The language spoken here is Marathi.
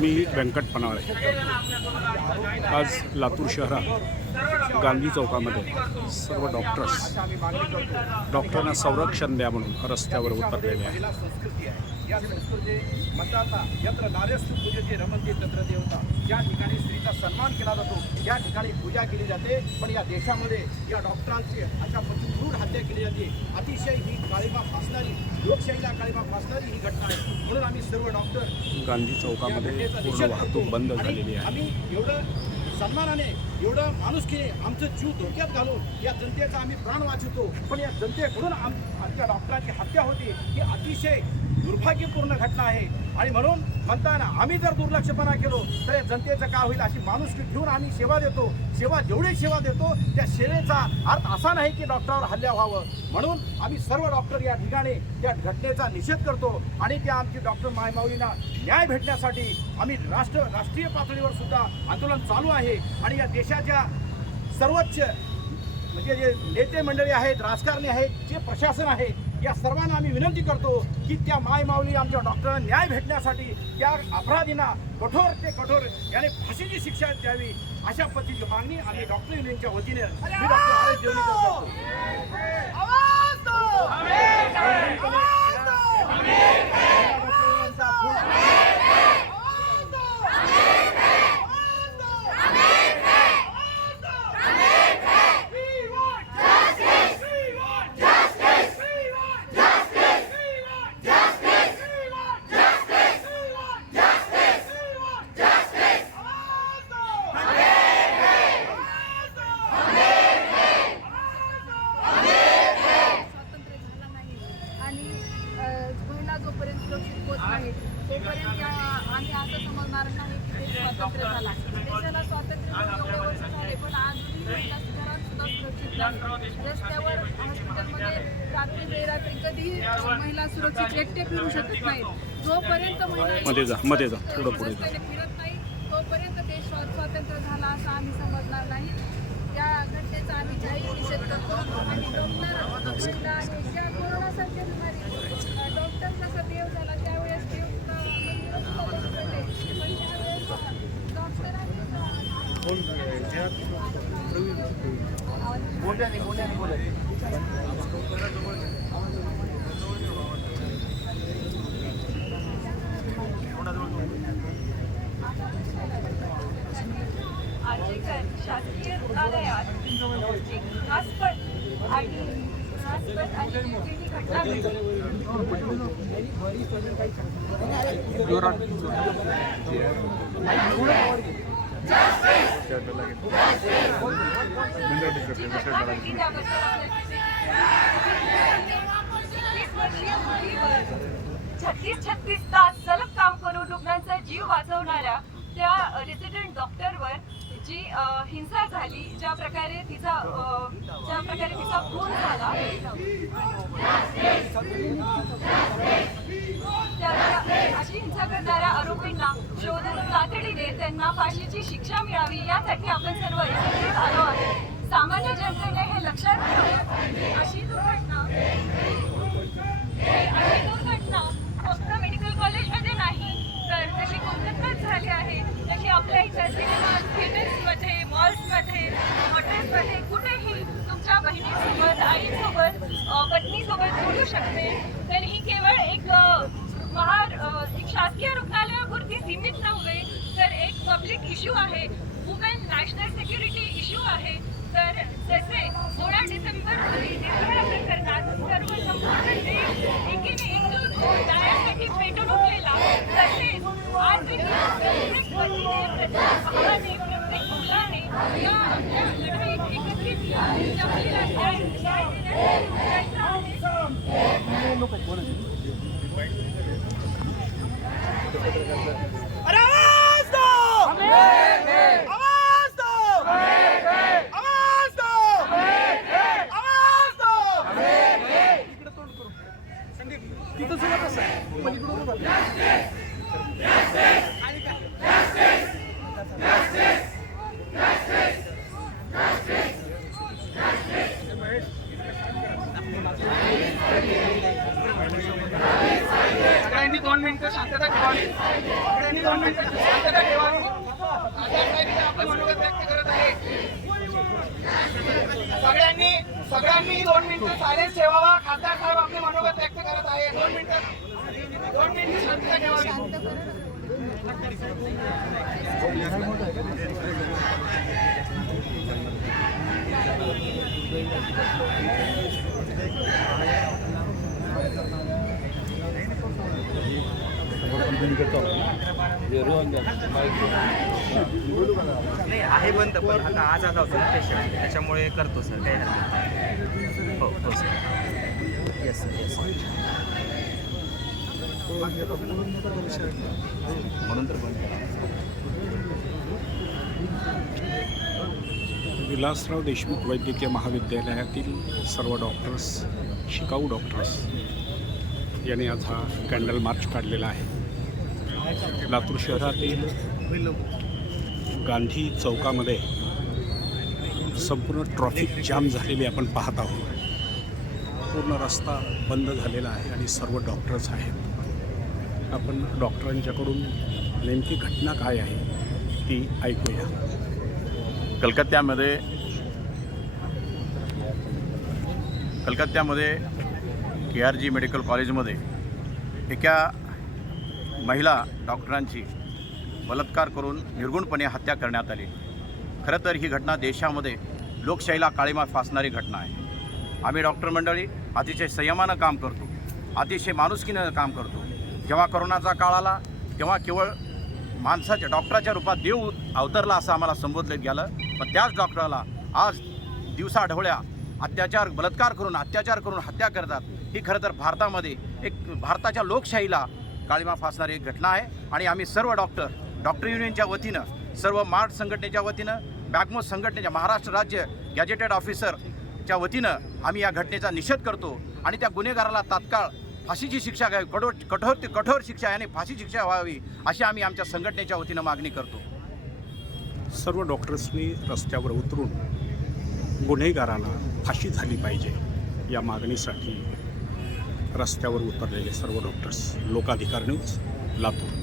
मी व्यंकट पनाळे. आज लातूर शहरात गांधी चौकामध्ये सर्व डॉक्टर्स डॉक्टरांना संरक्षण द्या म्हणून रस्त्यावर उतरलेले आहेत. आहे या संस्कृती ना यत्र नार्यस्तु पूजेचे रमणते तत्र देवता. या ठिकाणी स्त्रीचा सन्मान केला जातो या ठिकाणी पूजा केली जाते. पण या देशामध्ये या डॉक्टरांची अशा पद्धती क्रूर हत्या केली जाते. अतिशय ही काळीमा फासणारी लोकशाहीला काळीमा फासणारी ही घटना आहे. म्हणून आम्ही सर्व डॉक्टर गांधी चौकामध्ये पूर्ण वाहतूक. बंद झालेली आहे. आम्ही एवढं सन्मानाने एवढं माणुसकीने आमचं जीव धोक्यात घालून या जनतेचा आम्ही प्राण वाचवतो. पण या जनतेकडून आम आमच्या डॉक्टरांची हत्या होती. ही अतिशय दुर्भाग्यपूर्ण घटना आहे. आणि म्हणून म्हणताना आम्ही जर दुर्लक्षपणा केलो तर या जनतेचं काय होईल अशी माणुसकी घेऊन आम्ही सेवा देतो. सेवा जेवढी सेवा देतो त्या सेवेचा अर्थ असा नाही की डॉक्टरावर हल्ल्या व्हावं. म्हणून आम्ही सर्व डॉक्टर या ठिकाणी त्या घटनेचा निषेध करतो आणि त्या आमची डॉक्टर मायमाऊलींना न्याय भेटण्यासाठी आम्ही राष्ट्र राष्ट्रीय पातळीवर सुद्धा आंदोलन चालू आहे. आणि या देशाच्या सर्वोच्च म्हणजे जे नेते मंडळी आहेत राजकारणी आहेत जे प्रशासन आहे या सर्वांना आम्ही विनंती करतो की त्या माय माऊली आमच्या डॉक्टरांना न्याय भेटण्यासाठी त्या अपराधींना कठोर ते कठोर याने फाशीची शिक्षा द्यावी अशा पद्धतीची मागणी आम्ही डॉक्टर युनियनच्या वतीने मी डॉक्टर आर एस जेवणीकर करतो स्वातंत्र्य झालं नाही आणि अ, महिला जोपर्यंत सुरक्षित होत नाही तोपर्यंत या- आम्ही असं समजणार नाही की ते स्वातंत्र्य झाला देशाला स्वातंत्र्य मिळून एवढे वर्ष झाले पण अजूनही महिला घरात सुद्धा सुरक्षित नाही. रस्त्यावर हॉस्पिटलमध्ये रात्री बेरात्री कधीही महिला सुरक्षित एकटे फिरू शकत नाही जोपर्यंत महिला मध्ये जा, मध्ये जा, थोडं पुढे जा. रस्त्याने फिरत नाही तोपर्यंत देश स्वा- स्वातंत्र्य झाला असं आम्ही समजणार नाही या घटनेचा आम्ही जाहीर निषेध करतो आणि डॉक्टर महिला आणि ज्या कोरोनासारख्या बिमारी अ, डॉक्टर जसा देव झाला त्यावेळेस देव सुद्धा मंदिरात सुद्धा बसलेले. पण त्यावेळेस अ, डॉक्टरांनी आर्जेकर शासकीय रुग्णालयात घासपट आणि घासपट आणि घटना घडली छत्तीस छत्तीस तास सलग काम करून रुग्णांचा जीव वाचवणाऱ्या त्या रेसिडेंट डॉक्टरवर जी हिंसा झाली ज्या प्रकारे तिचा ज्या प्रकारे तिचा खून झाला त्या- अशी हिंसा करणाऱ्या आरोपींना शोधून तातडीने त्यांना फाशीची शिक्षा मिळावी यासाठी आपण सर्व एकत्रित आलो आहे सामान्य जनतेने हे लक्षात ठेवून अशी दुर्घटना सीमित नव्हे तर एक पब्लिक इश्यू आहे. वुमेन नॅशनल सिक्युरिटी इश्यू आहे. तर जसे सोळा डिसेंबर करतात सर्व संपूर्ण देश एकीने एकजूट होऊन न्यायासाठी पेटून उठलेला. तसेच आज प्रत्येक पतीने प्रत्येक भावाने प्रत्येक मुलाने या लढाईत एकत्रित न्याय न्याय देण्यासाठी प्रयत्न आहे. सगळ्यांनी दोन मिनिटं शांतता ठेवावी. सगळ्यांनी दोन मिनिटं शांतता ठेवावी. आपलं मनोगत व्यक्त करत आहे. सगळ्यांनी सगळ्यांनी दोन मिनिटं सायलेन्स ठेवावा. खासदार साहेब आपले मनोगत नाही आहे बंद पण आता आज आता होतो ना पेशंट त्याच्यामुळे करतो सर काही नाही. हो हो सर येस येस म्हणून तर बंद विलासराव देशमुख वैद्यकीय महाविद्यालयातील सर्व डॉक्टर्स शिकाऊ डॉक्टर्स यांनी आज हा कॅन्डल मार्च काढलेला आहे. लातूर शहरातील गांधी चौकामध्ये संपूर्ण ट्रॉफिक जाम झालेली आपण पाहत आहोत. पूर्ण रस्ता बंद झालेला आहे आणि सर्व डॉक्टर्स आहेत. आपण डॉक्टरांच्याकडून नेमकी घटना काय आहे ती ऐकूया. कलकत्त्यामध्ये कलकत्त्यामध्ये के आर जी मेडिकल कॉलेजमध्ये एका महिला डॉक्टरांची बलात्कार करून निर्गुणपणे हत्या करण्यात आली. खरं तर ही घटना देशामध्ये लोकशाहीला काळीमा फासणारी घटना आहे. आम्ही डॉक्टर मंडळी अतिशय संयमानं काम करतो. अतिशय माणुसकीनं काम करतो. जेव्हा करोनाचा काळ आला तेव्हा केवळ माणसाच्या डॉक्टराच्या रूपात देव अवतरला असं आम्हाला संबोधलं गेलं. पण त्याच डॉक्टराला आज दिवसाढवळ्या अत्याचार बलात्कार करून अत्याचार करून हत्या करतात. ही खरं तर भारतामध्ये एक भारताच्या लोकशाहीला काळीमा फासणारी एक घटना आहे. आणि आम्ही सर्व डॉक्टर डॉक्टर युनियनच्या वतीनं सर्व मार्ट संघटनेच्या वतीनं बॅकमोस संघटनेच्या महाराष्ट्र राज्य गॅजेटेड ऑफिसर ऑफिसरच्या वतीनं आम्ही या घटनेचा निषेध करतो आणि त्या गुन्हेगाराला तात्काळ फाशीची शिक्षा घ्यावी कठोर कठोर ते कठोर शिक्षा याने फाशी शिक्षा व्हावी अशी आम्ही आमच्या संघटनेच्या वतीनं मागणी करतो. सर्व डॉक्टर्सनी रस्त्यावर उतरून गुन्हेगाराला फाशी झाली पाहिजे या मागणीसाठी रस्त्यावर उतरलेले सर्व डॉक्टर्स लोकाधिकार न्यूज लातूर.